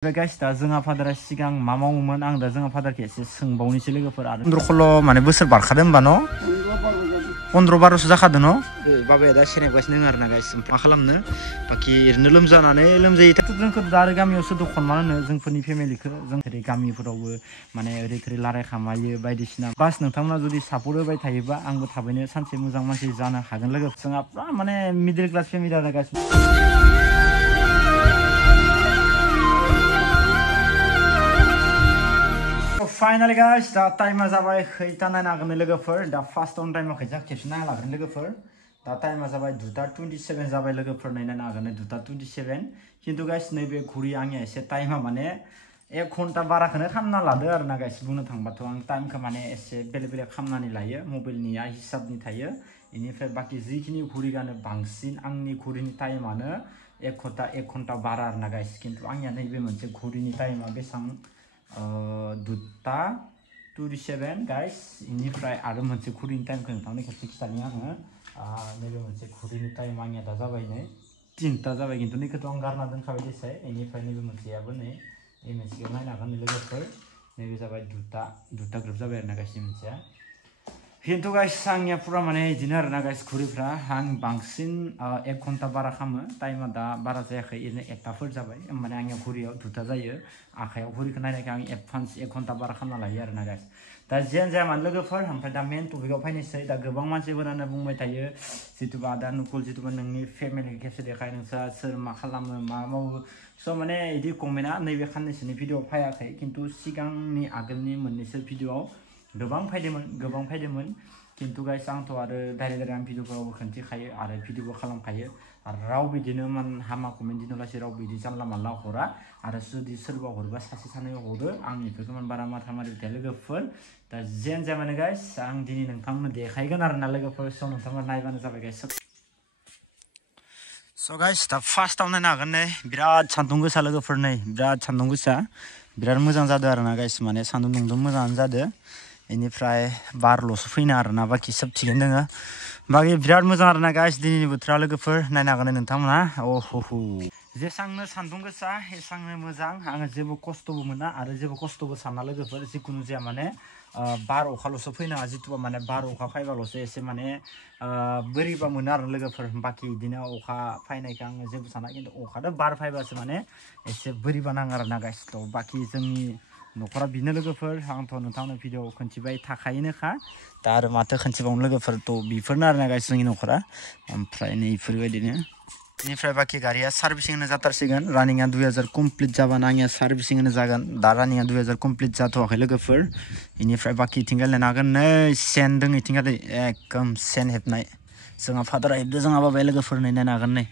Guys, दा जोंहा फादारा सिगां मा मावोमोन आं दा जोंहा फादारखौ एसे सोंबावनोसै लोगोफोर आरो 15 माने बोसोर बारखादों होमबा न' 15-12 जाखादों न' बाबाया दा सेनेबगासिनो दङ आरोना गाइस मा खालामनो बाखि ओरैनो लोमजानानै लोमजायो जोंखौ दा आरो गामियावसो दखन मा होनो जोंफोरनि फेमिलिखौ जों ओरै गामिफोरावबो माने ओरै लाराय खामायो बायदिसिना बास नोंथांमोना जुदि सापर्ट होबाय थायोबा आंबो थाबैनो सानसे मोजां मानसि जानो हागोन लोगो जोंहा पुरा माने मिडल क्लास फेमिलि आरो गाइस Finally guys, दा टाइमा जाबाय खैथा नायनो हागोन लोगोफोर दा फार्स्ट अन टाइमा खैथा खेबसे नायना लागोन लोगोफोर दा टाइमा जाबाय 2:27 जाबाय लोगोफोर नायनो हागोन 2:27 खिन्थु गाइस नैबे घुरि आंनिया एसे टाइमा माने 1 घन्टा बाराखौनो खालामना लादो आरोना गाइस बुंनो थांबाथ' आं टाइमखौ माने एसे बेलेग खालामनानै लायो मबाइलनि हिसाबनि थायो बेनिफ्राय बाखि जिखिनि घुरि गानो बांसिन आंनि घुरिनि टाइमानो 1 घन्टा बारा आरोना गाइस खिन्थु आंनिया नैबे मोनसे घुरिनि टाइमा बेसां 2:27 गाइस इनिफ्राय आरो मोनसे घुरिनि टाइमखौ नोंथांनो खेबसे खिथानि आङो नैबे मोनसे घुरिनि टाइम आंनिया दा जाबाय नै 3ता जाबाय खिन्थु नैखौथ' आं गारना दोनखाबाय देसाय इनिफ्राय नैबे मोनसेयाबो नै बे मोनसेखौ नायनो हागोन लोगोफोर नैबे जाबाय 2ता ग्रुप जाबाय आरोना गाइस मोनसेया खिन्थु गाइस आंनिया पुरा माने इदिनो आरोना गाइस घुरिफ्रा आं बांसिन 1 घन्टा बारा खालामो टाइमा दा बारा जायाखै ओरैनो 1ताफोर जाबाय माने आंनिया घुरियाव 2ता जायो आखायाव घुरिखौ नायनायखाय आं एडभान्स 1 घन्टा बारा खालामना लायो आरोना गाइस दा जियानो जाया मानो लोगोफोर ओमफ्राय दा मेन टपिकआव फैनोसै दा गोबां मानसिफोरानो बुंबाय थायो जितुबा दा नुकुल जितुबा नोंनि फेमिलिखौ खेबसे देखाय नोंसा सोर मा खालामो मा मावो स' माने इदि कमेन्टआ नैबे खाननैसोनि भिडिअ'आव फैयाखै खिन्थु सिगांनि आगोलनि मोननैसो भिडिअ'आव गोबां फैदोंमोन खिन्थु गाइस आंथ' आरो डाइरेक्ट आं भिडिअ'फोरावबो खिन्थिखायो आरो भिडिअ'बो खालामखायो आरो राव बिदिनो हामा कमेन्ट दिनलासे राव बिदि जानला मानला हरा आरो जुदि सोरबा हरबा सासे सानै हरो आं बेफोरखौ बारा माथा मारि थाया लोगोफोर दा जेन जाया माने गाइस आं दिनै नोंथांमोननो देखायगोन आरोना लोगोफोर स' नोंथांमोना नायबानो जाबाय गाइस स' गाइस दा फार्स्टआव नायनो हागोन नै बिराद सान्दुं गोसा लोगोफोर नै बिराद सान्दुं गोसा बिराद मोजां जादों आरोना गाइस माने सान्दुं दुंदों मोजाङानो जादों इनिफ्राय बारल'सो फैना आरोना बाखि सब थिगैनो दोङो बाखि बिराद मोजां आरोना गाइस दिनैनि बोथोरा लोगोफोर नायनो हागोन नोंथांमोना अह जेसांनो सान्दुं गोसा एसांनो मोजां आङो जेबो खस्थ'बो मोना आरो जेबो खस्थ'बो साना लोगोफोर जिखुनु जाया माने बार अखाल'सो फैनाङा जितुबा माने बार अखा फैबाल'सो एसे माने बोरैबा मोनो आरो लोगोफोर बाखि बिदिनो अखा फैनायखौ आङो जेबो साना खिन्थु अखादो बार फैबासो माने एसे बोरैबा नाङो आरोना गाइस थ' बाखि जोंनि न'खरा बिनो लोगोफोर आंथ' नोंथांनो भिडिअ खिन्थिबाय थाखायोनोखा दा आरो माथो खिन्थिबावनो लोगोफोर थ' बेफोरनो आरोना गाइस जोंनि न'खरा ओमफ्राय नै इफोरबायदिनो बेनिफ्राय बाखि गारिया सार्भिसिं जाथारसिगोन रानिंआ 2000 कमप्लिट जाबानो आंनिया सार्भिसिं जागोन दा रानिंआ 2000 कमप्लिट जाथ'वाखै लोगोफोर बेनिफ्राय बाखि इथिंगाय नायनो हागोन नै सेन दङ इथिंगाय एकदम सेन हेबनाय जोंहा फादारा हेबदो जोंहा बाबाया लोगोफोर नायनो हागोन नै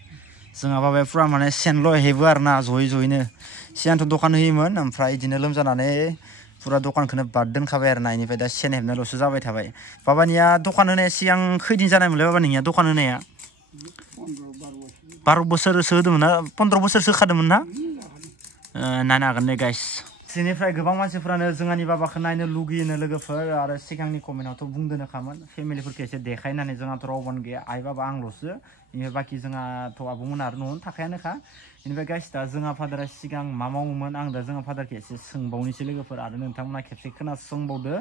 जोंहा बाबाया पुरा माने सेनल' हेबो आरोना ज'यैनो सिगांथ' दखान होयोमोन ओमफ्राय बिदिनो लोमजानानै पुरा दखानखौनो बाद दोनखाबाय आरोना इनिफ्राय दा सेन हेबनायल'सो जाबाय थाबाय बाबानिया दखान होनाया सिगां खैदिन जानायमोनलाय बाबानिया दखान होनाया 12 बोसोरसो होदोंमोन ना 15 बोसोरसो होखादोंमोन ना नायनो हागोन नै गाइस दिनैफ्राय गोबां मानसिफोरानो जोंहानि बाबाखौ नायनो लुगैयो लोगोफोर आरो सिगांनि कमेन्टआवथ' बुंदोनोखामोन फेमिलिफोरखौ एसे देखायनानै जोंहाथ' रावबोनो गैया आइ बाबा आंल'सो बेनिफ्राय बाखि जोंहाथ' आब'मोन आरो न'आवनो थाखायानोखा बेनिफ्राय गाइस दा जोंहा फादारा सिगां मा मावोमोन आं दा जोंहा फादारखौ एसे सोंबावनोसै लोगोफोर आरो नोंथांमोना खेबसे खोनासंबावदो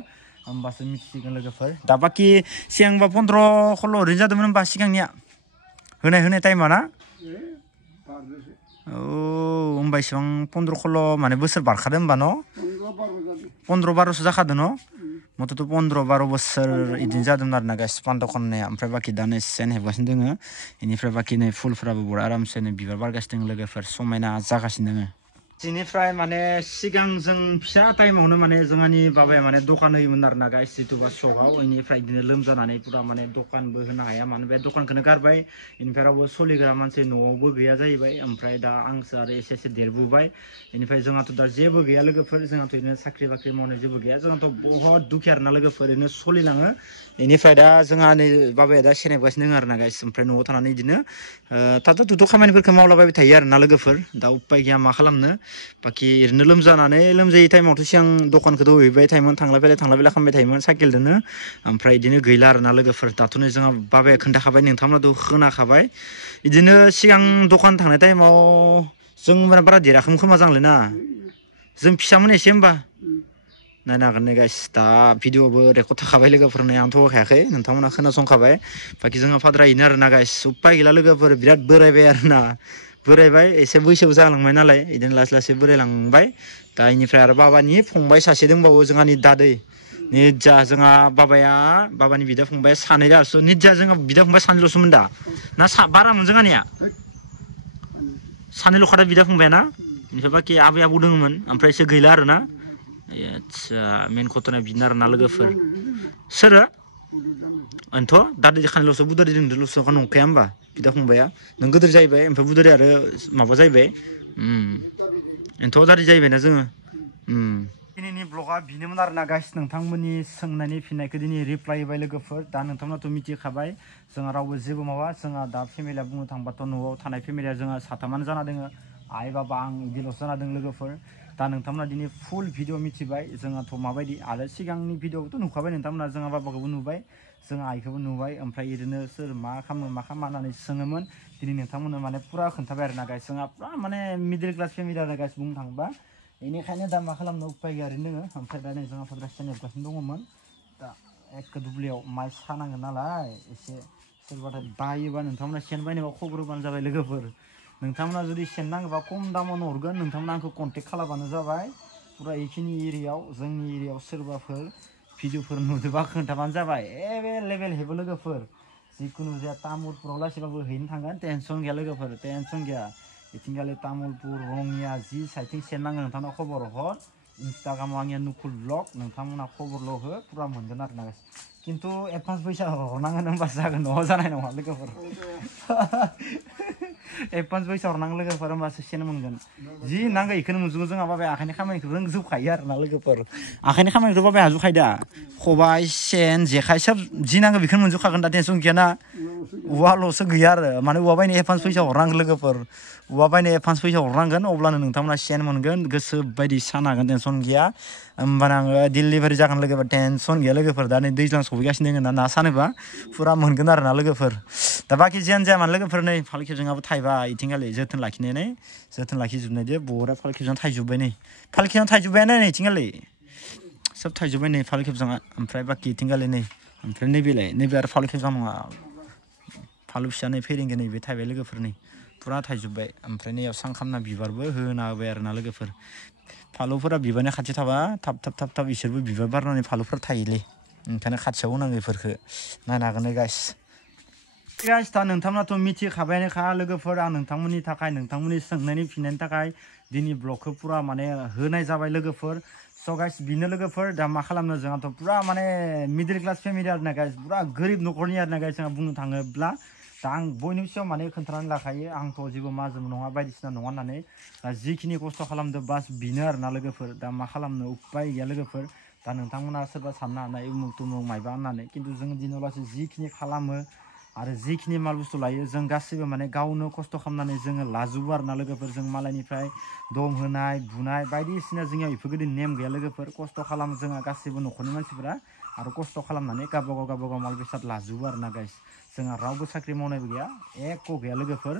होमबासो मिथिसिगोन लोगोफोर दा बाखि सिगांबा 15-16 ओरैनो जादोंमोन होमबा सिगांनिया होनाय टाइमा ना होमबा इसेबां 15-16 माने बोसोर बारखादों होमबा न' 15-12 जाखादों न' मथ'थ' 15-12 बोसोर इदिनो जादोंमोन आरोना गाइस पान दखान होननाया ओमफ्राय बाखि दा नै सेन हेबगासिनो दोङो बेनिफ्राय बाखि नै फुलफोराबो बरा आरामसे नै बिबार बारगासिनो दङ लोगोफोर समायना जागासिनो दोङो दिनिफ्राय माने सिगां जों फिसा टाइमावनो माने जोंहानि बाबाया माने दखान होयोमोन आरोना गाइस जितुबा सकआव बेनिफ्राय बिदिनो लोमजानानै पुरा माने दखानबो होनो हाया मानो बे दखानखौनो गारबाय बेनिफ्राय रावबो सोलिग्रा मानसि न'आवबो गैया जाहैबाय ओमफ्राय दा आंसो आरो एसे देरबोबाय बेनिफ्राय जोंहाथ' दा जेबो गैया लोगोफोर जोंहाथ' ओरैनो साख्रि बाख्रि मावनाय जेबो गैया जोंहाथ' बहुत दुखिया आरोना लोगोफोर ओरैनो सोलिलाङो बेनिफ्राय दा जोंहा नै बाबाया दा सेनेबगासिनो दङ आरोना गाइस ओमफ्राय न'आव थानानै बिदिनो थाथ' खामानिफोरखौ मावलाबायबाय थायो आरोना लोगोफोर दा उपाय गैया मा खालामनो बाखि ओरैनो लोमजायै टाइमावथ' सिगां दखानखौथ' हैबाय थायोमोन थांलाय फैलाय खालामबाय थायोमोन साइकेलजोंनो ओमफ्राय बिदिनो गैला आरोना लोगोफोर दाथ' नै जोंहा बाबाया खोन्थाखाबाय नोंथांमोनाथ' खोनाखाबाय बिदिनो सिगां दखान थांनाय टाइमाव जों बारा देराखैमोन खोमा जांलै ना जों फिसामोन एसे होमबा नायनो हागोन ने गाइस दा भिडिअबो रेकर्ड थाखाबाय लोगोफोरनो आंथ' होखायाखै नोंथांमोना खोनासंखाबाय बाखि जोंहा फाद्रायैनो आरोना गाइस उपाय गैला लोगोफोर बिराद बोरायबाय आरोना बोरायबाय एसे बैसोबो जालांबाय नालाय इदिनो लासै लासै बोरायलांबाय दा इनिफ्राय आरो बाबानि फंबाय सासे दंबावो जोंहानि दादै निजा जोंहा बाबानि बिदा फंबाय सानै दासो निजा जोंहा बिदा फंबाय सानैल'सोमोन दा ना बारामोन जोंहानिया सानैल' खादा बिदा फंबाया ना ओमफ्राय बाखि आबै आबौ दङमोन ओमफ्राय एसे गैला आरोना आदसा मेन घटना बिदिनो आरोना लोगोफोर सोरो आंथ' दादै खानैल'सो बुदारि दोंदोल'सो नंखाया होमबा बिदा फंबाया नों गोदोर जाहैबाय ओमफ्राय बुदारि आरो माबा जाहैबाय एन्थ' दादै जाहैबायना जोङो दिनैनि ब्लगा बिनोमोन आरोना गाइस नोंथांमोननि सोंनायनि फिननायखौ दिनै रिप्लाय होबाय लोगोफोर दा नोंथांमोनाथ' मिथिखाबाय जोंहा रावबो जेबो मावा जोंहा दा फेमिलिया बुंनो थांबाथ' न'आव थानाय फेमिलिया जोंहा साथामानो जाना दोङो आइ बाबा आं इदिल'सो जाना दों लोगोफोर दा नोंथांमोना दिनै फुल भिडिअ मिथिबाय जोंहाथ' माबायदि आरो सिगांनि भिडिअखौथ' नुखाबाय नोंथांमोना जोंहा बाबाखौबो नुबाय जोंहा आइखौबो नुबाय ओमफ्राय इदिनो सोर मा खालामो मा खालामा होननानै सोङोमोन दिनै नोंथांमोननो माने फुरा खोन्थाबाय आरोना गाइस जोंहा फुरा माने मिडिल क्लास फेमिलि आरो गाइस बुंनो थाङोबा बेनिखायनो दा मा खालामनो उपाय गैया ओरैनो दोङो ओमफ्राय दा नै जोंहा फाद्रा नेगासिनो दङमोन दा एखे दुब्लियाव माइ सानांगोन नालाय एसे सोरबाथाय बायोबा नोंथांमोना सेन बायनोबा खबर होबानो जाबाय लोगोफोर नोंथांमोना जुदि सेन नांगौबा खम दामावनो हरगोन नोंथांमोना आंखौ कन्टेक्ट खालामबानो जाबाय फुरा बेखिनि एरियायाव जोंनि एरियायाव सोरबाफोर भिडिअफोर नुदोंबा खोन्थाबानो जाबाय एभेलेबेल हेबो लोगोफोर जिखुनु जाया तामुलपुराव लासैबाबो हैनो थांगोन टेनसन गैया लोगोफोर टेनसन गैया इथिंगालि तामुलपुर रङिया जि साइथिं सेन नाङो नोंथांनाव खबर हर इन्सटाग्रामाव आंनिया नुकुल ब्लग नोंथांमोना खबरल' हो फुरा मोनगोन आरोना खिन्थु एडभान्स फैसा हरनांगोन होनबासो जागोन न'आव जानाय नङा लोगोफोर एडभान्स फैसा हरनांगोन लोगोफोर होमबासो सेन मोनगोन जि नांगौ बेखौनो मोनजोबो जोंहा बाबाया आखाइनि खामानिखौ रोंजोबखायो आरोना लोगोफोर आखाइनि खामानिखौथ' बाबाया हाजोबखायो दा खबाइ सेन जेखाइ सोब जि नांगौ बेखौनो मोनजोबखागोन दा टेनसन गैयाना औवाल'सो गैया आरो माने औवा बायनो एडभान्स फैसा हरनांगोन लोगोफोर औवा बायनो एडभान्स फैसा हरनांगोन अब्लानो नोंथांमोना सेन मोनगोन गोसो बायदि सानो हागोन टेनसन गैया होमबाना आङो डिलिभारि जागोन लोगोफोर टेनसन गैया लोगोफोर दा नै दैज्लां सफैगासिनो दङ ना सानोबा फुरा मोनगोन आरोना लोगोफोर दा बाखि जियानो जाया मानो लोगोफोर नै फाल खेबजोंहाबो थाइबा इथिंगालि जोथोन लाखिनानै जोथोन लाखिजोबनायदो बहरा फाल खेबजों थाइजोब्बाय नै फाल खेबजों थाइजोब्बायानो नै इथिंगालि सोब थाइजोब्बाय नै फाल खेबजोंहा ओमफ्राय बाखि इथिंगालि नै ओमफ्राय नैबेलाय नैबे आरो फाल खेबजां नङा फालु फिसा नै फेरेंगे नैबे थाइबाय लोगोफोर नै फुरा थाइजोब्बाय ओमफ्राय नैयाव सां खामना बिबारबो होना होबाय आरोना लोगोफोर फालुफोरा बिबारनि खाथि थाबा थाब थाब थाब थाब इसोरबो बिबार बारनानै फालुफोर थायोलै ओंखायनो खाथियाव होनांगौ बेफोरखौ नायनो हागोन गाइस गाइस दा नोंथांमोनाथ' मिथिखाबायानोखा लोगोफोर आं नोंथांमोननि थाखाय नोंथांमोननि सोंनायनि फिननायनि थाखाय दिनै ब्लगखौ फुरा माने होनाय जाबाय लोगोफोर स' गाइस बिनो लोगोफोर दा मा खालामनो जोंहाथ' फुरा माने मिडिल क्लास फेमिलि आरोना गाइस फुरा गोरिब न'खरनि आरोना गाइस जोंहा बुंनो थाङोब्ला दा आं बयनिबो सिगाङाव माने खोन्थानानै लाखायो आंथ' जेबो माजों नङा बायदिसिना नङा होननानै दा जिखिनि खस्थ' खालामदो बास बिनो आरोना लोगोफोर दा मा खालामनो उपाय गैया लोगोफोर दा नोंथांमोना सोरबा साननो हानाय उमुक तुमुक मायबा होननानै खिन्थु जों दिनाव लासै जिखिनि खालामो आरो जिखिनि माल बुस्थु लायो जों गासैबो माने गावनो खस्थ' खालामनानै जोङो लाजोबो आरोना लोगोफोर जों मालायनिफ्राय दम होनाय बुनाय बायदिसिना जोंनियाव बेफोरबायदि नेम गैया लोगोफोर खस्थ' खालामो जोंहा गासैबो न'खरनि मानसिफोरा आरो खस्थ' खालामनानै गावबा गाव माल बेसाद लाजोबो आरोना गाइस जोंहा रावबो साख्रि मावनायबो गैया एख' गैया लोगोफोर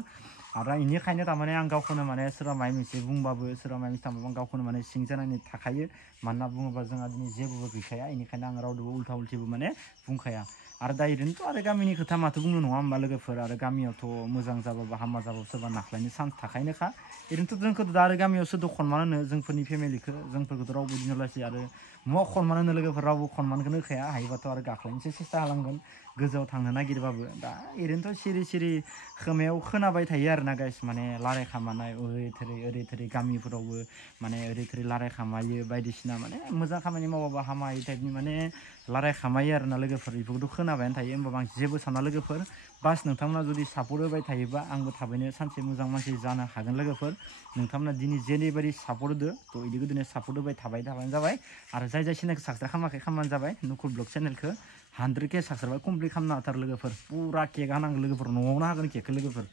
आरो बेनिखायनो थारमाने आं गावखौनो माने सोरबा माबा मोनसे बुंबाबो सोरबा माबा मोनसे थांबाबो आं गावखौनो माने सिं जानानै थाखायो मानोना बुङोबा जोंहा दिनै जेबो गैखाया बेनिखायनो आं रावदोबो उल्था उल्थिबो माने बुंखाया आरो दा ओरैनोथ' आरो गामिनि खोथा माथो बुंनो नङा होमबा लोगोफोर आरो गामियावथ' मोजां जाबाबो हामा जाबाबो सोरबा नाख्लायनो चान्स थाखायोनोखा ओरैनोथ' जोंखौथ' दा आरो गामियाव सोरदो खनमान होनो जोंफोरनि फेमिलिखौ जोंफोरखौथ' रावबो दिनलासै आरो मा खनमान होनो लोगोफोर रावबो खनमानखौनो होखाया हायोबाथ' आरो गाख्लायनोसो सेस्था खालामगोन गोजौआव थांनो नागिरबाबो दा ओरैनोथ' सिरि सिरि खोमायाव खोनाबाय थायो आरोना गाइस माने लाराय खामानाय ओरै थोरै गामिफोरावबो माने ओरै थोरै लाराय खामायो बायदिसिना माने मोजां खामानि मावाबा हामा इ टाइपनि माने लाराय खामायो आरोना लोगोफोर बेफोरखौथ' खोनाबायानो थायो होमबाबो आं जेबो साना लोगोफोर बास नोंथांमोना जुदि सापर्ट होबाय थायोबा आंबो थाबैनो सानसे मोजां मानसि जानो हागोन लोगोफोर नोंथांमोना दिनै जेरैबायदि सापर्ट होदो थ' बिदि गोदोनो सापर्ट होबाय थाबानो जाबाय आरो जाय चेनेलखौ साबसक्राइब खालामाखै खालामबानो जाबाय Nukul blog चेनेलखौ 100K subscribe complete खालामना होथार लोगोफोर फुरा केक हानांगौ लोगोफोर न'आवनो हागोन केकखौ लोगोफोर